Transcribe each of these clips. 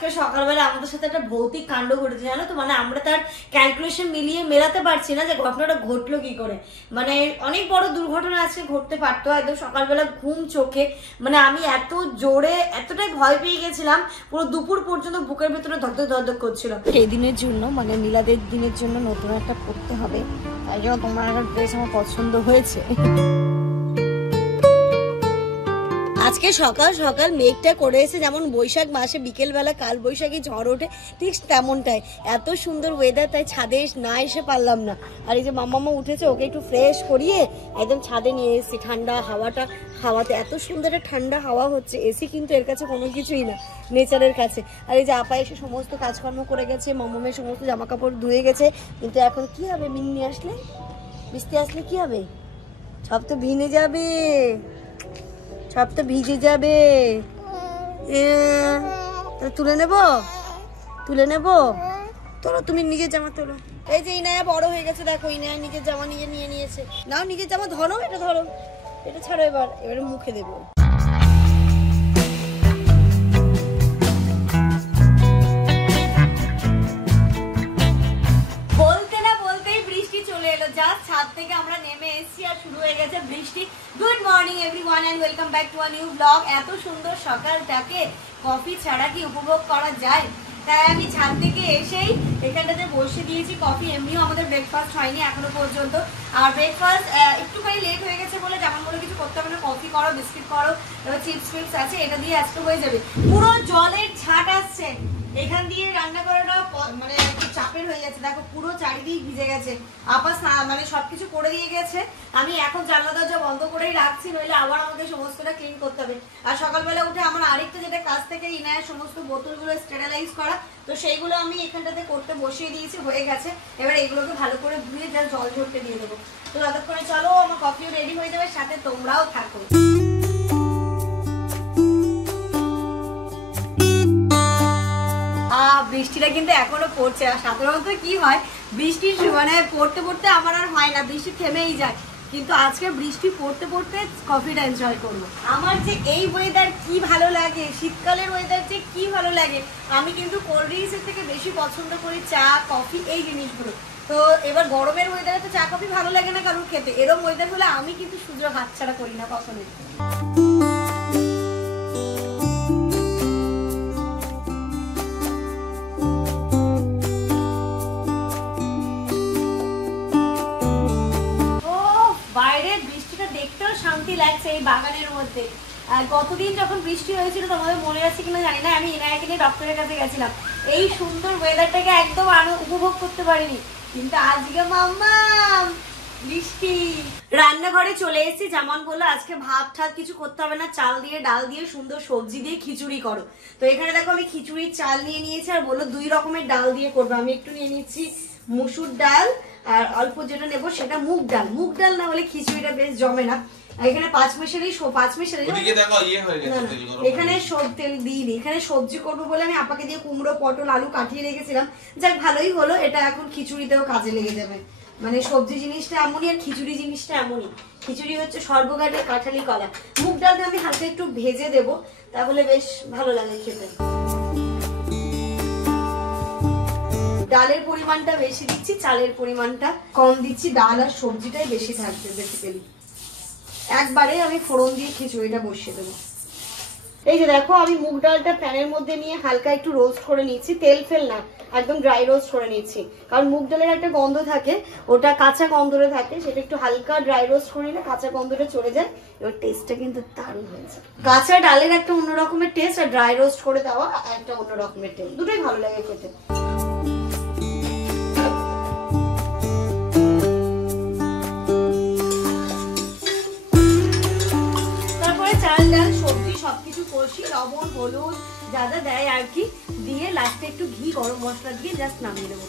আজকে সকালবেলা আমাদের সাথে একটা ভৌতিক কাণ্ড ঘটেছে জানো তো, মানে আমরা তার ক্যালকুলেশন মিলিয়ে মেলাতে পারছি না যে ঘটনাটা ঘটলো কি করে। মানে অনেক বড় দুর্ঘটনা আজকে ঘটতে পারতো। একদম সকালবেলা ঘুম চোখে, মানে আমি এত জোরে এতটাই ভয় পেয়ে গেছিলাম, পুরো দুপুর পর্যন্ত বুকের ভেতরে ধকধক ধকধক করছিল। এই দিনের জন্য মানে মিলাদের দিনের জন্য নতুন একটা পড়তে হবে, তাই জন্য তোমার একটা ড্রেস আমার পছন্দ হয়েছে। আজকে সকাল সকাল মেঘটা করে এসে যেমন বৈশাখ মাসে বিকেল বেলা কাল বৈশাখী ঝড় ওঠে ঠিক তেমনটাই, এত সুন্দর ওয়েদার, তাই ছাদে না এসে পারলাম না। আর এই যে মাম্মা উঠেছে, ওকে একটু ফ্রেশ করিয়ে একদম ছাদে নিয়ে এসেছি। ঠান্ডা হাওয়াতে এত সুন্দর ঠান্ডা হাওয়া হচ্ছে, এসি কিন্তু এর কাছে কোনো কিছুই না নেচারের কাছে। আর এই যে আপা এসে সমস্ত কাজকর্ম করে গেছে, মাম্মামের সমস্ত জামা কাপড় ধুয়ে গেছে। কিন্তু এখন কি হবে, মিন্নি আসলে বৃষ্টি আসলে কি হবে, সব তো ভিজে যাবে, সব তো ভিজে যাবে। তুলে নেব তোলো, তুমি নিজের জামা তোলো। এই যে ইনায়া বড় হয়ে গেছে, দেখো ইনায়া নিজের জামা নিয়ে নিয়েছে। নাও নিজের জামা ধরো, এটা ধরো, এটা ছাড়ো, এবারে মুখে দেবো। ছাদ থেকে আমরা নেমে এসেছি আর শুরু হয়ে গেছে বৃষ্টি। Good morning everyone and welcome back to a new blog. এত সুন্দর সকালটাকে কফি ছাড়া কি উপভোগ করা যায়? তাই আমি ছাদ থেকে এসেই এখানটাতে বসে দিয়েছি কফি। এমনিও আমাদের ব্রেকফাস্ট হয়নি এখনো পর্যন্ত, আর ব্রেকফাস্ট একটুখানি লেট হয়ে গেছে বলে যেমন বলে কিছু করতে হবে না, কফি করো, বিস্কিট করো, এবার চিপস আছে, এটা দিয়ে আজকে হয়ে যাবে। পুরো জলের ছাট আসছে, এখান দিয়ে রান্না করাটা মানে একটু চাপের হয়ে যাচ্ছে। দেখো পুরো চারিদিক ভিজে গেছে, আপা মানে সবকিছু করে দিয়ে গেছে। আমি এখন জানলা দরজা বন্ধ করেই রাখছি, নইলে আবার আমাকে সমস্তটা ক্লিন করতে হবে। আর সকালবেলা উঠে আমার আরেকটা যেটা কাজ থেকে ইনায়ের সমস্ত বোতলগুলো স্টেরিলাইজ করা, তো সেইগুলো আমি এখানটাতে করতে বসিয়ে দিয়েছি, হয়ে গেছে। এবার এগুলোকে ভালো করে ধুয়ে যা জল ঝরতে দিয়ে দেবো। তো ততক্ষণে চলো আমার কফিও রেডি হয়ে যাবে, সাথে তোমরাও থাকো। বৃষ্টিটা কিন্তু এখনো পড়ছে। আর সাধারণত কি হয়, বৃষ্টি মানে পড়তে পড়তে আমার আর হয় না, বৃষ্টি থেমেই যায়। কিন্তু আজকে বৃষ্টি পড়তে পড়তে কফিটা এনজয় করবো। আমার যে এই ওয়েদার কি ভালো লাগে, শীতকালের ওয়েদার যে কি ভালো লাগে। আমি কিন্তু কোল্ড ড্রিঙ্কসের থেকে বেশি পছন্দ করি চা, কফি, এই জিনিসগুলো। তো এবার গরমের ওয়েদারে তো চা কফি ভালো লাগে না কারোর খেতে, এরকম ওয়েদার হলে আমি কিন্তু সুযোগ হাতছাড়া করি না কখনোই। শান্তি লাগছে এই বাগানের মধ্যে। আর গতদিন যখন বৃষ্টি হয়েছিল তোমাদের মনে আছে কিনা জানি না, আমি ইনায়াকে নিয়ে ডক্টরের কাছে গেছিলাম। এই সুন্দর ওয়েদারটাকে একদম উপভোগ করতে পারিনি, কিন্তু আজকে মাম্মা বৃষ্টি। রান্নাঘরে চলে এসেছি, যেমন বললো আজকে ভাত ঠাত কিছু করতে হবে না, চাল দিয়ে ডাল দিয়ে সুন্দর সবজি দিয়ে খিচুড়ি করো। তো এখানে দেখো আমি খিচুড়ির চাল নিয়ে নিয়েছি, আর বললো 2 রকমের ডাল দিয়ে করবো। আমি একটু নিয়ে নিচ্ছি মুসুর ডাল, আর অল্প যেটা নেবো সেটা মুগ ডাল। মুগ ডাল না হলে খিচুড়িটা বেশ জমে না। এখানে 5 মিশালি এখানে সব তেল দিইনি, এখানে সবজি করবো বলে আমি আপাকে দিয়ে কুমড়ো, পটল, আলু কাটিয়ে রেখেছিলাম। যাক ভালোই হলো, এটা এখন খিচুড়িতেও কাজে লেগে যাবে। মানে সবজি জিনিসটা এমনই আর খিচুড়ি জিনিসটা এমনই। খিচুড়ি হচ্ছে সর্বঘাটের কাঁঠালি কলা। মুগ ডালটা আমি হালকা একটু ভেজে দেবো, তাহলে বেশ ভালো লাগে খেতে। ডালের পরিমাণটা বেশি দিচ্ছি, চালের পরিমাণটা কম দিচ্ছি। ডাল আর সবজিটাই বেশি থাকবে বেসিক্যালি। একবারে আমি ফোড়ন দিয়ে খিচুড়িটা বসিয়ে দেবো। এই যে দেখো আমি মুগ ডালটা প্যানের মধ্যে নিয়ে হালকা একটু রোস্ট করে নিচ্ছি, তেল ফেল না, একদম ড্রাই রোস্ট করে নিচ্ছি। কারণ মুগ ডালের একটা গন্ধ থাকে, ওটা কাঁচা গন্ধটা থাকে, সেটা একটু হালকা ড্রাই রোস্ট করে নিলে কাঁচা গন্ধটা চলে যায়। এবার টেস্টটা কিন্তু দারুণ হয়েছে। কাঁচা ডালের একটা অন্য রকমের টেস্ট, আর ড্রাই রোস্ট করে দেওয়া একটা অন্য রকমের টেস্ট, দুটোই ভালো লাগে খেতে। সবকিছু কষি, লবণ, হলুদ যা যা দেয় আর কি দিয়ে লাস্টে একটু ঘি, গরম মশলা দিয়ে জাস্ট নামিয়ে দেবো।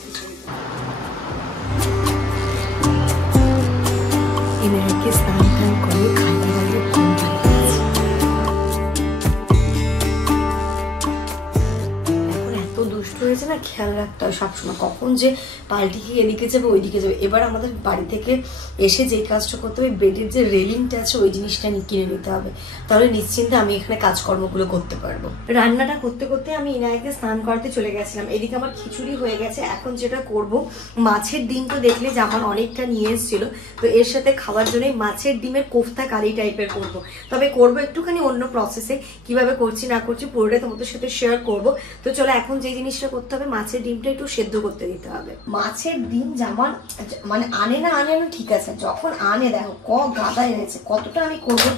এখন এত দুষ্ট হয়েছে না, খেয়াল রাখতে হয় সবসময় কখন যে পাল্টি গিয়ে এদিকে যাবে ওইদিকে যাবে। এবার আমাদের বাড়ি থেকে এসে যে কাজটা করতে হবে, বেডের যে রেলিংটা আছে ওই জিনিসটা কিনে নিতে হবে, তাহলে নিশ্চিন্তে আমি এখানে কাজকর্মগুলো করতে পারবো। রান্নাটা করতে করতে আমি ইনায়াকে স্নান করাতে চলে গেছিলাম। এদিকে আমার খিচুড়ি হয়ে গেছে। এখন যেটা করব, মাছের ডিম তো দেখলে যে আমার অনেকটা নিয়ে এসেছিল, তো এর সাথে খাওয়ার জন্য মাছের ডিমের কোফতা কারি টাইপের করব। তবে করব একটুখানি অন্য প্রসেসে, কিভাবে করছি না করছি পুরোটাই তোমাদের সাথে শেয়ার করব। তো চলো, এখন যে জিনিসটা করতে হবে, মাছের ডিমটা একটু সেদ্ধ করতে দিতে হবে। মাছের ডিম যেমন মানে আনে না ঠিক আছে, যখন আনে দেখো গাদা এনেছে, কতটা আমি করবো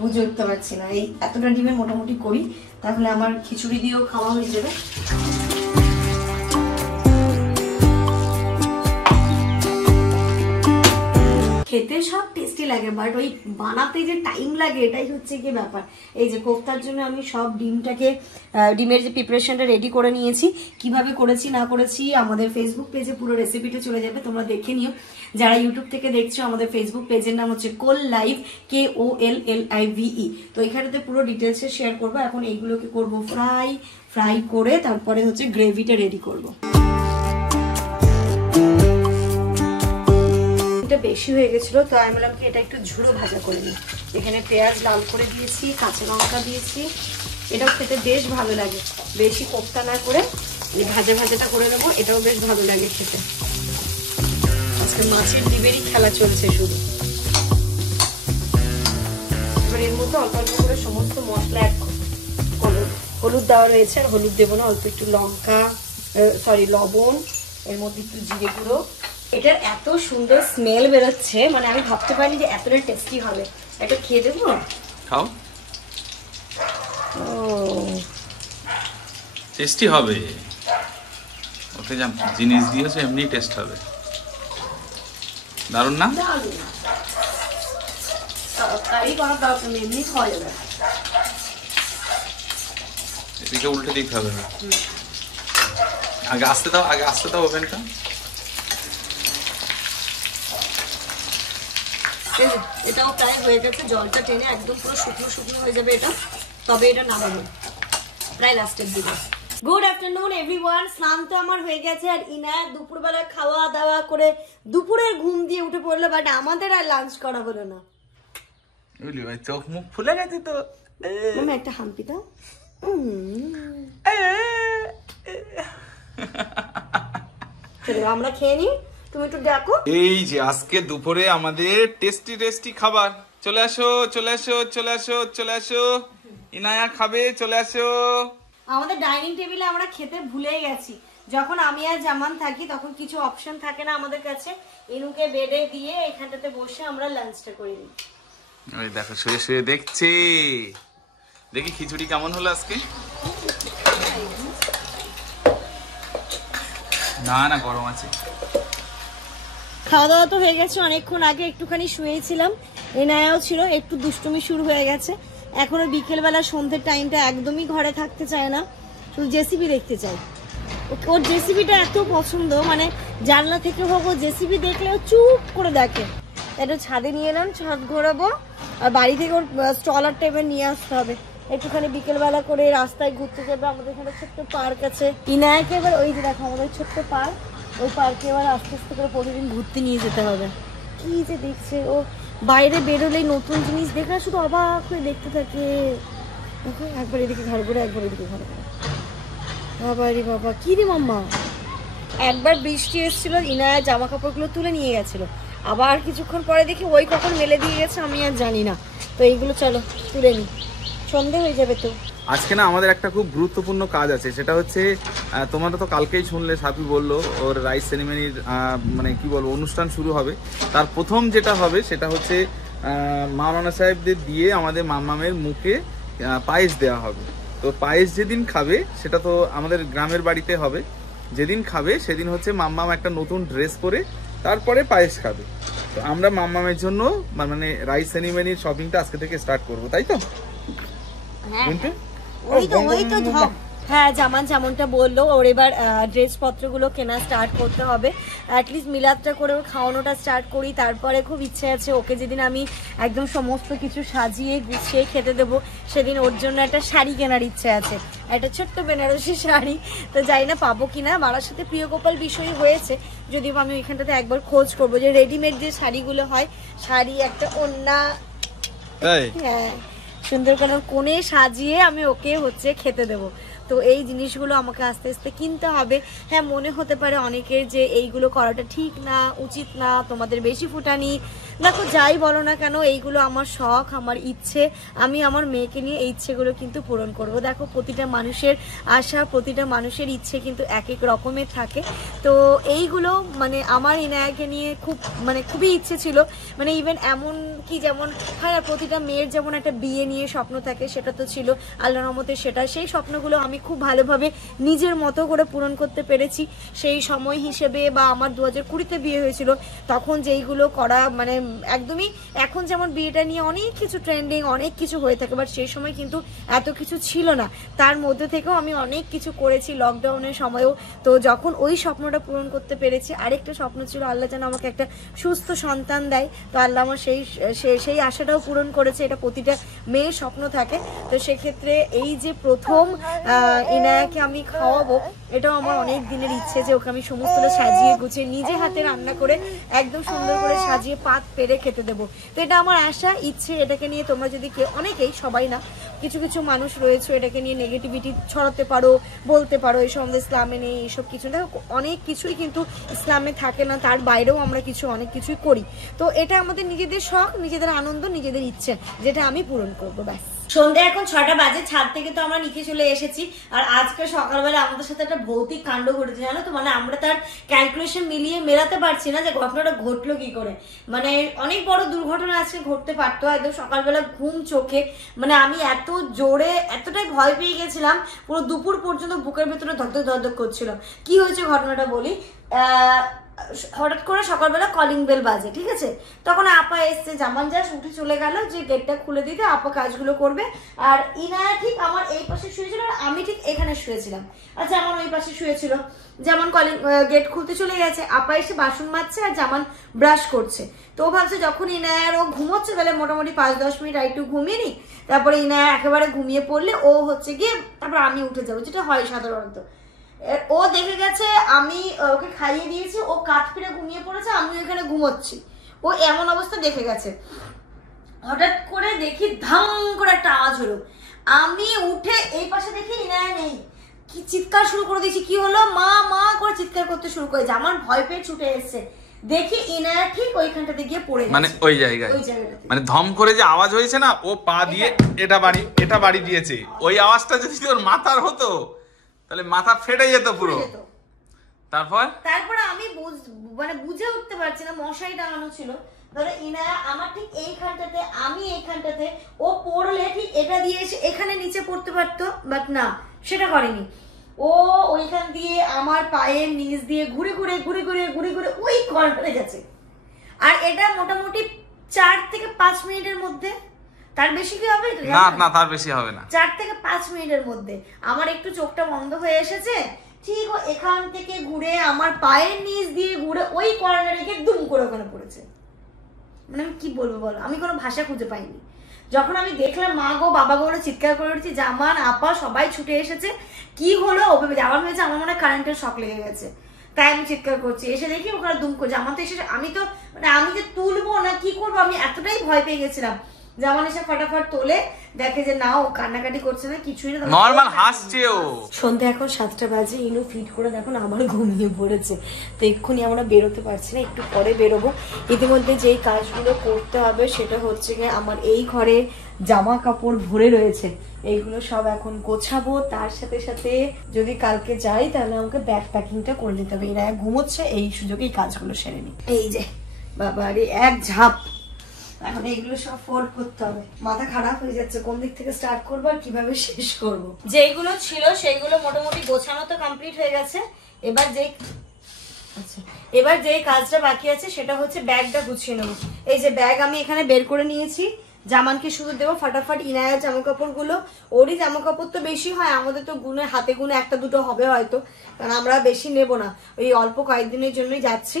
বুঝে উঠতে পারছি না। এই এতটা ডিমের মোটামুটি করি, তাহলে আমার খিচুড়ি দিয়েও খাওয়া হয়ে যাবে। খেতে সব টেস্টি লাগে, বাট ওই বানাতে যে টাইম লাগে এটাই হচ্ছে কি ব্যাপার। এই যে কোফতার জন্য আমি সব ডিমের যে প্রিপারেশনটা রেডি করে নিয়েছি। কিভাবে করেছি না করেছি আমাদের ফেসবুক পেজে পুরো রেসিপিটা চলে যাবে, তোমরা দেখে নিও। যারা ইউটিউব থেকে দেখছো, আমাদের ফেসবুক পেজের নাম হচ্ছে কোল লাইভ, KOLLIVE। তো এখানেতে পুরো ডিটেলসে শেয়ার করবো। এখন এইগুলোকে করব ফ্রাই করে তারপরে হচ্ছে গ্রেভিটা রেডি করবো। বেশি হয়ে গেছিল, তো আমি বললাম কি এটা একটু ঝুড়ো ভাজা করে নিই। এখানে পেঁয়াজ লাল করে দিয়েছি, কাঁচা লঙ্কা দিয়েছি। এটাও খেতে বেশ ভালো লাগে, বেশি কোফতা না করে ভাজাটা করে নেবো, এটাও বেশ ভালো লাগে খেতে। আজকে মাছের ডিমেরই খেলা চলছে শুধু। এবার এর মধ্যে অল্প অল্প করে সমস্ত মশলা অ্যাড করবো। হলুদ দেওয়া রয়েছে, আর হলুদ দেবো না, অল্প একটু লবণ, এর মধ্যে একটু জিরে গুঁড়ো। এটার এত সুন্দর স্মেল বেরোচ্ছে, মানে আমি ভাবতে পারিনি যে এতটা টেস্টি হবে। এটা খেয়ে দেবো, খাও। টেস্টি হবে, ওতে যা জিনিস দিয়েছে এমনি টেস্ট হবে। দারুণ না? কারি করা দরকার নেই, এমনি খাওয়া যাবে। এদিকে উল্টে দিতে হবে। আগে আসতে দাও ওভেনটা। এটাও প্রায় হয়ে গেছে, জলটা টেনে একদম পুরো শুকনো হয়ে যাবে এটা, তবে এটা নামাবো প্রায় লাস্টের দিকে। Good afternoon everyone. স্নান তো আমার হয়ে গেছে, আর ইনায়া দুপুরবেলা খাওয়া দাওয়া করে দুপুরের ঘুম দিয়ে উঠে পড়লো, বাট আমাদের আর লাঞ্চ করা হলো না। চোখ মুখ ফুলে গেছে তো। একটা হাম্পি দাও। আমরা খেয়ে নিই, তুমি একটু দেখো। এই যে আজকে দুপুরে আমাদের টেস্টি খাবার। চলে আসো। ইনায়া খাবে, চলে আসো। আমাদের ডাইনিং টেবিলে আমরা খেতে ভুলে গেছি। যখন আমি আর জামান থাকি তখন কিছু অপশন থাকে না আমাদের কাছে। ইনুকে বেডে দিয়ে এখানটাতে বসে আমরা লাঞ্চটা করে নিই। ওই দেখো শুয়ে দেখছি। দেখি খিচুড়ি কেমন হলো আজকে। না গরম আছে। খাওয়া দাওয়া তো হয়ে গেছে অনেকক্ষণ আগে, একটুখানি শুয়েছিলাম। এনায়াও ছিল, একটু দুষ্টুমি শুরু হয়ে গেছে। এখনো বিকেলবেলা সন্ধ্যের টাইমটা একদমই ঘরে থাকতে চায় না, শুধু জেসিবি দেখতে চায়। ওর জেসিবিটা এত পছন্দ, মানে জানলা থেকে হোক ও জেসিবি দেখলেও চুপ করে দেখে। এটা ছাদে নিয়ে এলাম, ছাদ ঘোরাবো, আর বাড়ি থেকে ওর স্ট্রলার টাইপের নিয়ে আসতে হবে। একটুখানি বিকেলবেলা করে রাস্তায় ঘুরতে যাবে। আমাদের এখানে ছোট্ট পার্ক আছে। ইনায়াকে এবার ওই যে দেখো আমাদের ছোট্ট পার্ক, ওই পার্কে এবার আস্তে আস্তে করে প্রতিদিন ঘুরতে নিয়ে যেতে হবে। কি যে দেখছে ও, বাইরে বেরোলেই নতুন জিনিস দেখে শুধু অবাক হয়ে দেখতে থাকে। একবার এদিকে ঘর করে, একবার এদিকে ঘর করে। বাবা রে বাবা, কি রে মাম্মা। একবার বৃষ্টি এসেছিল, ইনায়া জামা কাপড়গুলো তুলে নিয়ে গেছিল, আবার কিছুক্ষণ পরে দেখি ওই কখন মেলে দিয়ে গেছে আমি আর জানি না। তো এইগুলো চলো তুলে নি, সন্ধে হয়ে যাবে তো। আজকে না আমাদের একটা খুব গুরুত্বপূর্ণ কাজ আছে, সেটা হচ্ছে তোমরা তো কালকেই শুনলে, সাপি বললো ওর রাইস সেরিমনির মানে কি বলবো অনুষ্ঠান শুরু হবে। তার প্রথম যেটা হবে সেটা হচ্ছে মাওলানা সাহেবদের দিয়ে আমাদের মাম্মামের মুখে পায়েস দেওয়া হবে। তো পায়েস যেদিন খাবে সেটা তো আমাদের গ্রামের বাড়িতে হবে। যেদিন খাবে সেদিন হচ্ছে মাম্মাম একটা নতুন ড্রেস পরে তারপরে পায়েস খাবে। তো আমরা মাম্মামের জন্য মানে রাইস সেরিমনির শপিংটা আজকে থেকে স্টার্ট করবো, তাই তো? হ্যাঁ, জামান যেমনটা বললো, ওর এবার ড্রেসপত্রগুলো কেনা স্টার্ট করতে হবে। অ্যাটলিস্ট মিলাদটা করে ওর খাওয়ানোটা স্টার্ট করি। তারপরে খুব ইচ্ছে আছে ওকে যেদিন আমি একদম সমস্ত কিছু সাজিয়ে গুছিয়ে খেতে দেবো, সেদিন ওর জন্য একটা শাড়ি কেনার ইচ্ছে আছে, একটা ছোট্ট বেনারসি শাড়ি। তো জানি না পাবো কিনা। বারাসাতে প্রিয় গোপাল বিষয় হয়েছে, যদিও আমি ওইখানটাতে একবার খোঁজ করবো যে রেডিমেড যে শাড়িগুলো হয়, শাড়ি একটা ওড়না, হ্যাঁ সুন্দর করে কোণে সাজিয়ে আমি ওকে হচ্ছে খেতে দেবো। তো এই জিনিসগুলো আমাকে আস্তে আস্তে কিনতে হবে। হ্যাঁ, মনে হতে পারে অনেকের যে এইগুলো করাটা ঠিক না, উচিত না, তোমাদের বেশি ফুটানি। দেখো যাই বলো না কেন, এইগুলো আমার শখ, আমার ইচ্ছে। আমি আমার মেয়েকে নিয়ে এই ইচ্ছেগুলো কিন্তু পূরণ করব। দেখো প্রতিটা মানুষের আশা, প্রতিটা মানুষের ইচ্ছে কিন্তু এক এক রকমের থাকে। তো এইগুলো মানে আমার ইনায়াকে নিয়ে খুবই ইচ্ছে ছিল। মানে ইভেন এমন কি, যেমন হ্যাঁ প্রতিটা মেয়ের যেমন একটা বিয়ে নিয়ে স্বপ্ন থাকে, সেটা তো ছিল আল্লাহর রহমতে। সেই স্বপ্নগুলো আমি খুব ভালোভাবে নিজের মতো করে পূরণ করতে পেরেছি। সেই সময় হিসেবে বা আমার 2020-তে বিয়ে হয়েছিল, তখন যেইগুলো করা মানে একদমই, এখন যেমন বিয়েটা নিয়ে অনেক কিছু ট্রেন্ডিং, অনেক কিছু হয়ে থাকে, বাট সেই সময় কিন্তু এত কিছু ছিল না। তার মধ্যে থেকেও আমি অনেক কিছু করেছি লকডাউনের সময়ও। তো যখন ওই স্বপ্নটা পূরণ করতে পেরেছি, আরেকটা স্বপ্ন ছিল আল্লাহ যেন আমাকে একটা সুস্থ সন্তান দেয়। তো আল্লাহ আমার সেই আশাটাও পূরণ করেছে। এটা প্রতিটা মেয়ের স্বপ্ন থাকে। তো সেক্ষেত্রে এই যে প্রথম ইনায়াকে আমি খাওয়াবো, এটাও আমার অনেক দিনের ইচ্ছে যে ওকে আমি সমস্তটা সাজিয়ে গুছিয়ে নিজে হাতে রান্না করে একদম সুন্দর করে সাজিয়ে পাত পেরে খেতে দেবো। তো এটা আমার আশা, ইচ্ছে। এটাকে নিয়ে তোমরা যদি অনেকেই, সবাই না, কিছু কিছু মানুষ রয়েছে এটাকে নিয়ে নেগেটিভিটি ছড়াতে পারো, বলতে পারো এই সম্বন্ধে ইসলামে নেই, এইসব কিছু। দেখো অনেক কিছুই কিন্তু ইসলামে থাকে না, তার বাইরেও আমরা অনেক কিছুই করি। তো এটা আমাদের নিজেদের শখ, নিজেদের আনন্দ, নিজেদের ইচ্ছে, যেটা আমি পূরণ করবো, ব্যাস। সন্ধ্যা এখন 6টা বাজে। ছাদ থেকে তো আমরা নিচে চলে এসেছি। আর আজকে সকালবেলা আমাদের সাথে একটা ভৌতিক কাণ্ড ঘটেছে, জানো তো। মানে আমরা তার ক্যালকুলেশন মেলাতে পারছি না যে ঘটনাটা ঘটলো কি করে। মানে অনেক বড় দুর্ঘটনা আজকে ঘটতে পারতো। একদম সকালবেলা ঘুম চোখে, মানে আমি এত জোরে এতটাই ভয় পেয়ে গেছিলাম, পুরো দুপুর পর্যন্ত বুকের ভেতরে ধকধক ধকধক করছিল। কি হয়েছে ঘটনাটা বলি। হঠাৎ করে সকালবেলা কলিং বেল বাজে, ঠিক আছে। তখন আপা এসছে, জামান জাস্ট উঠে চলে গেল যে গেটটা খুলে দিতে, আপা কাজগুলো করবে। আর ইনায়া ঠিক আমার এই পাশে শুয়েছিল, আর আমি ঠিক এখানে শুয়েছিলাম, আর জামান ওই পাশে শুয়েছিল। যেমন গেট খুলতে চলে গেছে, আপা এসে বাসন মাজছে আর জামান ব্রাশ করছে। তো ও ভাবছে যখন ইনায়ার ও ঘুমোচ্ছে, তাহলে মোটামুটি 5-10 মিনিট আর একটু ঘুমিয়ে নি, তারপরে ইনায়া একেবারে ঘুমিয়ে পড়লে ও হচ্ছে গিয়ে তারপর আমি উঠে যাবো, যেটা হয় সাধারণত। ও দেখে গেছে আমি ওকে খাইয়ে দিয়েছি, ও কাঠ ফিরে ঘুমিয়ে পড়েছে, আমি ওখানে ঘুমোচ্ছি। ও এমন অবস্থা দেখে গেছে। হঠাৎ করে দেখি ধাম করে একটা আওয়াজ হলো। আমি উঠে এই পাশে দেখি ইনায়া নেই। কি চিৎকার শুরু করে দিয়েছি, কি হলো মা মা করে চিৎকার করতে শুরু করেছে। আমার ভয় পেয়ে ছুটে এসছে, দেখি ইনায়া ঠিক ওইখানটাতে গিয়ে পড়ে গেছে। মানে ওই জায়গাটাতে মানে ধম করে যে আওয়াজ হয়েছে না, ও পা দিয়ে এটা বাড়ি দিয়েছে। ওই আওয়াজটা যদি ওর মাথার হতো, তাহলে মাথা ফেটে যেত পুরো। তারপর আমি বুঝে উঠতে পারছি না, মশারি টাঙানো ছিল। ধরো ইনায়া আমার ঠিক এইখানটাতে, আমি এইখানটাতে, ও পড়লে ঠিক এটা দিয়ে এসে এখানে নিচে পড়তে পারতো, বাট না, সেটা করেনি। ও ওইখান দিয়ে আমার পায়ের নিচ দিয়ে ঘুরে ঘুরে ঘুরে ঘুরে ঘুরে ঘুরে ওই কর্নারে গেছে। আর এটা মোটামুটি 4 থেকে 5 মিনিটের মধ্যে, তার বেশি কি হবে না, তার বেশি হবে না। 4 থেকে 5 মিনিটের মধ্যে আমার একটু চোখটা বন্ধ হয়ে এসেছে, ঠিক এখান থেকে ঘুরে আমার পায়ের নিচ দিয়ে ঘুরে ওই কর্নারে গিয়ে দুম করে ওখানে পড়েছে। মানে আমি কি বলবো বলো, আমি কোনো ভাষা খুঁজে পাইনি। যখন আমি দেখলাম মা গো বাবা গো চিৎকার করে উঠছি, জামান আপা সবাই ছুটে এসেছে। কি হলো ও ভেবে, আমার ভেবেছে আমার মনে হয় কারেন্টের শক লেগে গেছে, তাই আমি চিৎকার করছি। এসে দেখি ওখানে দুম করে জামান তো এসে, আমি তো মানে আমি যে তুলবো না কি করবো, আমি এতটাই ভয় পেয়ে গেছিলাম। জামান এসে ফটাফট তোলে, দেখে যে না ও কান্নাকাটি করছে না, কিছুই না, নরমাল হাসছে ও। সন্ধ্যা এখন 7টা বাজে। ইনু ফিট করে দেখুন আমার ঘুমিয়ে পড়েছে। তো এক্ষুনি আমরা বেরোতে পারছি না, একটু পরে বেরোবো। ইতিমধ্যে যেই কাজগুলো করতে হবে সেটা হচ্ছে গিয়ে আমার এই ঘরে জামা কাপড় ভরে রয়েছে, এইগুলো সব এখন গোছাবো। তার সাথে সাথে যদি কালকে যাই তাহলে আমাকে ব্যাগ প্যাকিংটা করে নিতে হবে। এরা ঘুমোচ্ছে, এই সুযোগে এই কাজগুলো সেরে নি। এই যে বাবা রে এক ঝাপ, এখন এইগুলো সব ফোল্ড করতে হবে। মাথা খারাপ হয়ে যাচ্ছে, কোন দিক থেকে স্টার্ট করবো আর কিভাবে শেষ করব। যেগুলো ছিল সেইগুলো মোটামুটি গোছানো তো কমপ্লিট হয়ে গেছে। এবার যে কাজটা বাকি আছে সেটা হচ্ছে ব্যাগটা গুছিয়ে নেবো। এই যে ব্যাগ আমি এখানে বের করে নিয়েছি, জামানকে শুধু দেবো ফাটাফাট। ইনায়ার জামা কাপড় গুলো, ওরই জামা কাপড় তো বেশি হয়, আমাদের তো গুনে হাতে গুনে একটা দুটো হবে হয়তো, কারণ আমরা বেশি নেব না, ওই অল্প কয়েকদিনের জন্যই যাচ্ছি।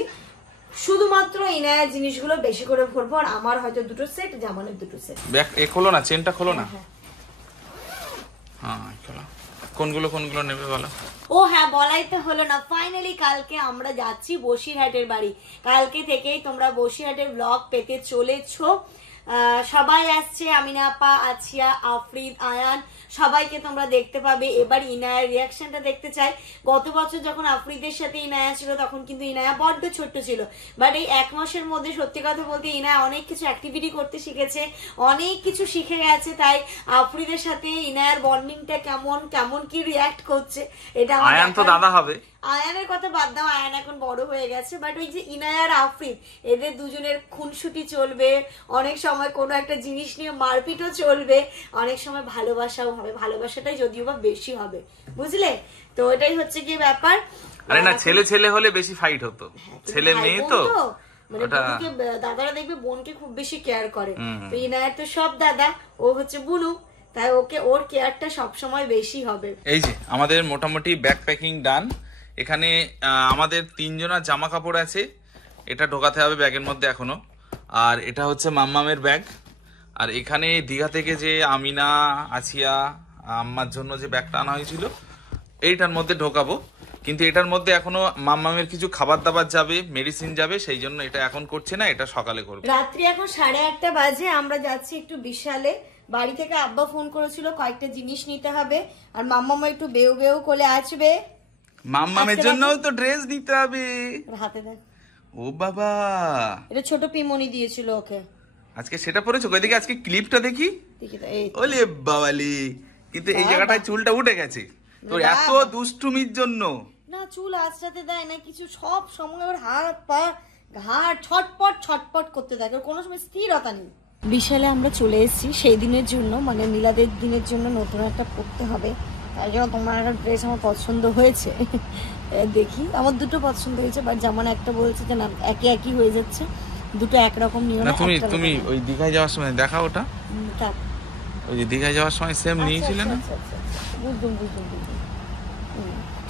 শুধুমাত্র ইনায়ার জিনিসগুলো বেশি করে ভরবো, আর আমার হয়তো দুটো সেট, জামানের দুটো সেট। ব্যাগ এ খোলো না, চেনটা খোলো না। হ্যাঁ খোলো। কোনগুলো কোনগুলো নেবে বলো? ও হ্যাঁ, বলাই তো হলো না, ফাইনালি কালকে আমরা যাচ্ছি বসিরহাটের বাড়ি। কালকে থেকেই তোমরা বসিরহাটের ব্লগ পেতে চলেছো। সবাই আসছে, আমিনা আপা, আছিয়া, আফরিদ, আয়ান, সবাইকে তোমরা দেখতে পাবে। এবার ইনায়ার রিয়াকশনটা দেখতে চাই। গত বছর যখন আফরিদের সাথে ইনায়া ছিল তখন কিন্তু ইনায়া বড্ড ছোট্ট ছিল, বাট এই 1 মাসের মধ্যে সত্যি কথা বলতে ইনায়া অনেক কিছু অ্যাক্টিভিটি করতে শিখেছে, অনেক কিছু শিখে গেছে। তাই আফরিদের সাথে ইনায়ার বন্ডিংটা কেমন কেমন কি রিয়াক্ট করছে, এটা আয়ান তো দাদা হবে। আয়ানের কথা বাদ দাও, আয়ান এখন বড় হয়ে গেছে, বাট ওই যে ইনায়ার আফরিদ, এদের দুজনের খুনসুটি চলবে, অনেক সময় কোনো একটা জিনিস নিয়ে মারপিটও চলবে, অনেক সময় ভালোবাসাও হবে, ভালোবাসাটাই যদিও বা বেশি হবে, বুঝলে? তো এটাই হচ্ছে কি ব্যাপার। আরে না, ছেলে ছেলে হলে বেশি ফাইট হতো, ছেলে মেয়ে তো মানে দাদারা দেখবে বোনকে খুব বেশি কেয়ার করে, তো ইনায়ার তো সব দাদা, ও হচ্ছে বুনু, তাই ওকে ওর কেয়ারটা সবসময় বেশি হবে। এই যে আমাদের মোটামুটি ব্যাগ প্যাকিং ডান। এখানে আমাদের 3 জনের জামা কাপড় আছে, এটা ঢোকাতে হবে ব্যাগের মধ্যে এখনো। আর এটা হচ্ছে মাম্মামের ব্যাগ। আর এখানে দীঘা থেকে যে আমিনা, আছিয়া, আম্মার জন্য যে ব্যাগটা আনা হয়েছিল এইটার মধ্যে ঢোকাবো, কিন্তু এটার মধ্যে এখনো মাম্মামের কিছু খাবার দাবার যাবে, মেডিসিন যাবে, সেই জন্য এটা এখন করছে না, এটা সকালে করবে। রাত্রি এখন 1:30 বাজে, আমরা যাচ্ছি একটু বিশালে। বাড়ি থেকে আব্বা ফোন করেছিল কয়েকটা জিনিস নিতে হবে, আর মাম্মামা একটু বেউ বেউ করে আসবে। মাম্মামের জন্য তো ড্রেস নিতে হবে। হাতে দেখ, ও বাবা, এটা ছোট পিমনি দিয়েছিল ওকে, আজকে সেটা পরেছো? কই দেখি আজকে ক্লিপটা দেখি। ওলে বাবালি, কিন্তু এই জায়গাটায় চুলটা উঠে গেছে তোর এত দুষ্টুমির জন্য। না চুল আঁচড়াতে দেয় না কিছু, সব সময় ওর হাত পা ঘাড় ছটপট ছটপট করতে থাকে, কোনো সময় স্থিরতা নেই। বিশালে আমরা চলে এসেছি সেই দিনের জন্য, মানে মিলাদের দিনের জন্য নতুন একটা পরতে হবে, তাই জন্য তোমার একটা ড্রেস আমার পছন্দ হয়েছে। দেখি, আমার দুটো পছন্দ হয়েছে, বাট যেমন একটা বলছে যে না একই হয়ে যাচ্ছে, দুটো একরকম নিও না। তুমি ওই দীঘায় যাওয়ার সময় দেখা ওটা, ওই যে দীঘায় যাওয়ার সময় সেম নিয়েছিলে না? বুঝলাম।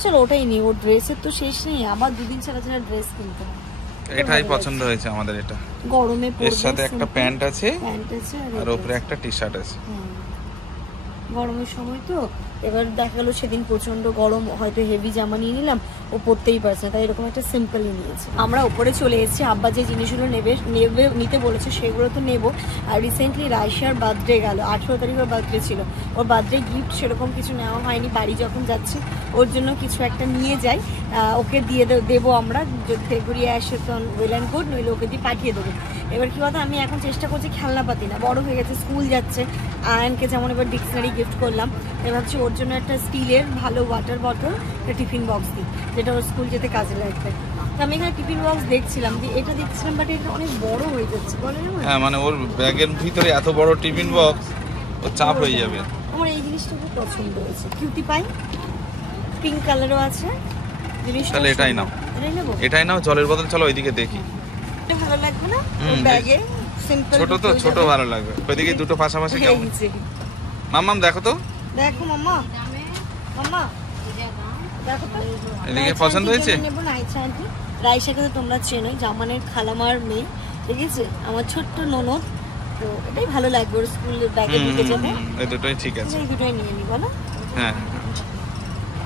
চলো ওটাই নিই, ওর ড্রেসের তো শেষ নেই, আবার 2 দিন ছাড়া ছাড়া ড্রেস কিনতে হবে। এটাই পছন্দ হয়েছে আমাদের, এটা গরমে এর সাথে একটা প্যান্ট আছে আর উপরে একটা টি শার্ট আছে। গরমের সময় তো এবার দেখা গেলো সেদিন প্রচন্ড গরম, হয়তো হেভি জামা নিয়ে নিলাম, ও পরতেই পারছে না, তাই এরকম একটা সিম্পলই নিয়েছে। আমরা উপরে চলে এসেছি, আব্বা যে জিনিসগুলো নিতে বলেছে সেগুলো তো নেবো। আর রিসেন্টলি রাইশার বার্থডে গেল, 18 তারিখ ওর বার্থডে ছিল, ওর বার্থডে গিফট সেরকম কিছু নেওয়া হয়নি। বাড়ি যখন যাচ্ছি ওর জন্য কিছু একটা নিয়ে যাই, ওকে দিয়ে দেবো আমরা, যদি ঘুরিয়ে আসে তো ওয়েল অ্যান্ড গুড, নইলে ওকে দিয়ে পাঠিয়ে দেবো। এবার কি কথা, আমি এখন চেষ্টা করছি খেলনাপাতি না, বড় হয়ে গেছে, স্কুল যাচ্ছে, আয়নকে যেমন এবার ডিকশনারি গিফট করলাম, এবার ভাবছি ওর জন্য একটা স্টিলের ভালো ওয়াটার বটল, একটা টিফিন বক্স দিই, যেটা ওর স্কুল যেতে কাজে লাগবে। তো আমি এখানে টিফিন বক্স দেখছিলাম, যে এটা দেখছিলাম, বাট এটা অনেক বড় হয়ে যাচ্ছে, বলে না? হ্যাঁ, মানে ওর ব্যাগের ভিতরে এত বড় টিফিন বক্স, ও চাপ হয়ে যাবে। আমার এই জিনিসটা খুব পছন্দ হয়েছে, কিউটি পাই, পিঙ্ক কালারও আছে জিনিসটা। তাহলে এটাই নাও, এটাই নাও। জলের বোতল চলো ওইদিকে দেখি, এটা ভালো লাগবে না ব্যাগে? সিম্পল ছোট তো, ছোট ভালো লাগবে। ওইদিকে দুটো পাশাপাশি কেমন? মাম্মাম দেখো তো, দেখো মাম্মা, দেখো তো এদিকে পছন্দ হয়েছে? নেবো না ইচ্ছা আন্টি। রাইসাকে তো তোমরা চেনোই, জামানের খালামার মেয়ে, ঠিক আছে, আমার ছোট্ট ননদ, তো এটাই ভালো লাগবে ওর স্কুলের ব্যাগে দিতে যেতে। এই দুটোই ঠিক আছে, এই দুটোই নিয়ে নিবো না? হ্যাঁ।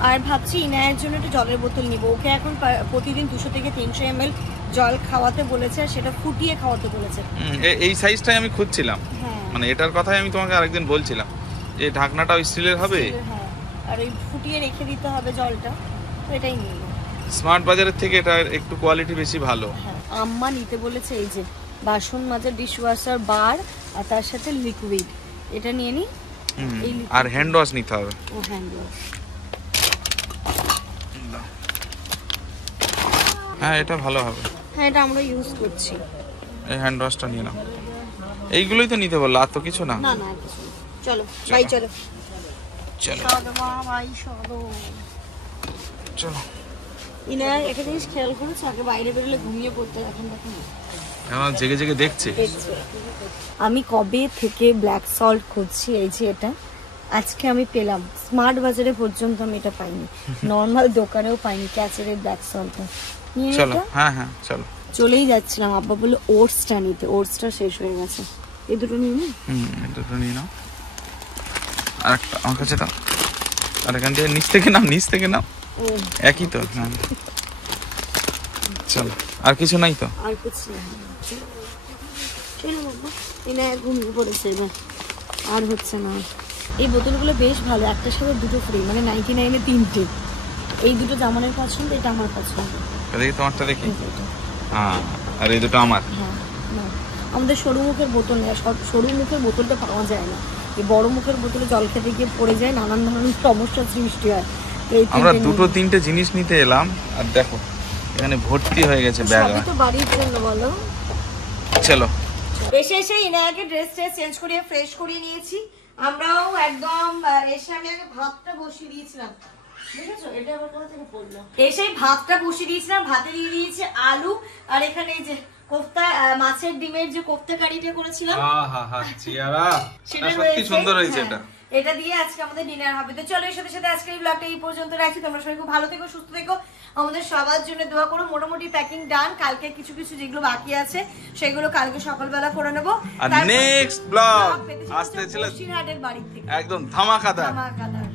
আর ভাবছি ইনায়ের জন্য একটু জলের বোতল নিবো, ওকে এখন প্রতিদিন 200 থেকে 300 ml জল খাওয়াতে বলেছে, আর সেটা ফুটিয়ে খাওয়াতে বলেছে। এই সাইজটাই আমি খুঁজছিলাম, মানে এটার কথাই আমি তোমাকে আরেকদিন বলছিলাম, যে ঢাকনাটাও স্টিলের হবে, হ্যাঁ, আর এই ফুটিয়ে রেখে দিতে হবে জলটা, তো এটাই নিয়ে নিই। স্মার্ট বাজারের থেকে এটা একটু কোয়ালিটি বেশি ভালো। হ্যাঁ, আম্মা নিতে বলেছে এই যে বাসন মাজার ডিশওয়াশার বার, আর তার সাথে লিকুইড, এটা নিয়ে নিই। আর হ্যান্ড ওয়াশ নিতে হবে। ও হ্যান্ড ওয়াশ, হ্যাঁ এটা ভালো হবে। হ্যাঁ এটা আমরা ইউজ করছি। এই হ্যান্ড ওয়াশটা নিয়ে নাও। এইগুলোই তো নিতে বললো, আর তো কিছু না। না না কিছু না। চলো ভাই, চলো চলো সাদমা ভাই, সাদো চলো। ইনা একটা জিনিস খেয়াল করেছো, আগে বাইরে বেরোলে ঘুমিয়ে পড়তে, এখন দেখো না এখন জেগে জেগে দেখছে। আমি কবে থেকে ব্ল্যাক সল্ট খুঁজছি, এই যে এটা আজকে আমি পেলাম। স্মার্ট বাজারে পর্যন্ত আমি এটা পাইনি, নর্মাল দোকানেও পাইনি ক্যাচারের ব্ল্যাক সল্টটা। চলো হ্যাঁ হ্যাঁ চলো। চলেই যাচ্ছিলাম, আব্বা বললো ওটসটা নিতে, ওটসটা শেষ হয়ে গেছে। এই দুটো নিয়ে নি। এই দুটো নিয়ে নাও। আর একটা আমার কাছে দাও। আর এখান থেকে নিচ থেকে নাও, নিচ থেকে নাও। একই তো। হ্যাঁ চলো। আর কিছু নাই তো? আর কিছু না। চলো বাবা, এনে ঘুমিয়ে পড়েছে এবার, আর হচ্ছে না। এই বোতলগুলো বেশ ভালো, একটার সাথে দুটো ফ্রি, মানে 99-এ 3টে। এই দুটো জামানের পছন্দ, এটা আমার পছন্দ। দেখি তোমারটা দেখি। হ্যাঁ আর এই দুটো আমার। হ্যাঁ না, আমাদের সরু মুখের বোতল নেই, সরু মুখের বোতলটা পাওয়া যায় না। এই বড় মুখের বোতলে জল খেতে গিয়ে পড়ে যায়, নানান ধরনের সমস্যার সৃষ্টি হয়। আমরা দুটো তিনটে জিনিস নিতে এলাম, আর দেখো এখানে ভর্তি হয়ে গেছে ব্যাগ। সবই তো বাড়ির জন্য বলো। চলো। এসে ইনায়াকে ড্রেস চেঞ্জ করিয়ে ফ্রেশ করিয়ে নিয়েছি। আমরাও একদম এসে আমি আগে ভাতটা বসিয়ে দিয়েছিলাম, বুঝেছো? এটা আবার কোথা থেকে পড়লো? এসে ভাতটা বসিয়ে দিয়েছিলাম, ভাতে দিয়ে দিয়েছি আলু, আর এখানে এই যে কোফতা, মাছের ডিমের যে কোফতা কারিটা করেছিলাম, সেটা সত্যি সুন্দর হয়েছে এটা। এটা দিয়ে আজকে আমাদের ডিনার হবে। তো চলো, এর সাথে সাথে আজকের এই ব্লগটা এই পর্যন্ত রাখছি। তোমরা সবাই খুব ভালো থেকো, সুস্থ থেকো, আমাদের সবার জন্য দোয়া করো। মোটামুটি প্যাকিং ডান, কালকে কিছু কিছু যেগুলো বাকি আছে সেগুলো কালকে সকালবেলা করে নেবো। আর নেক্সট ব্লগ আসতে চলে হাটের বাড়ি থেকে একদম ধামাকাদার। ধামাকাদার।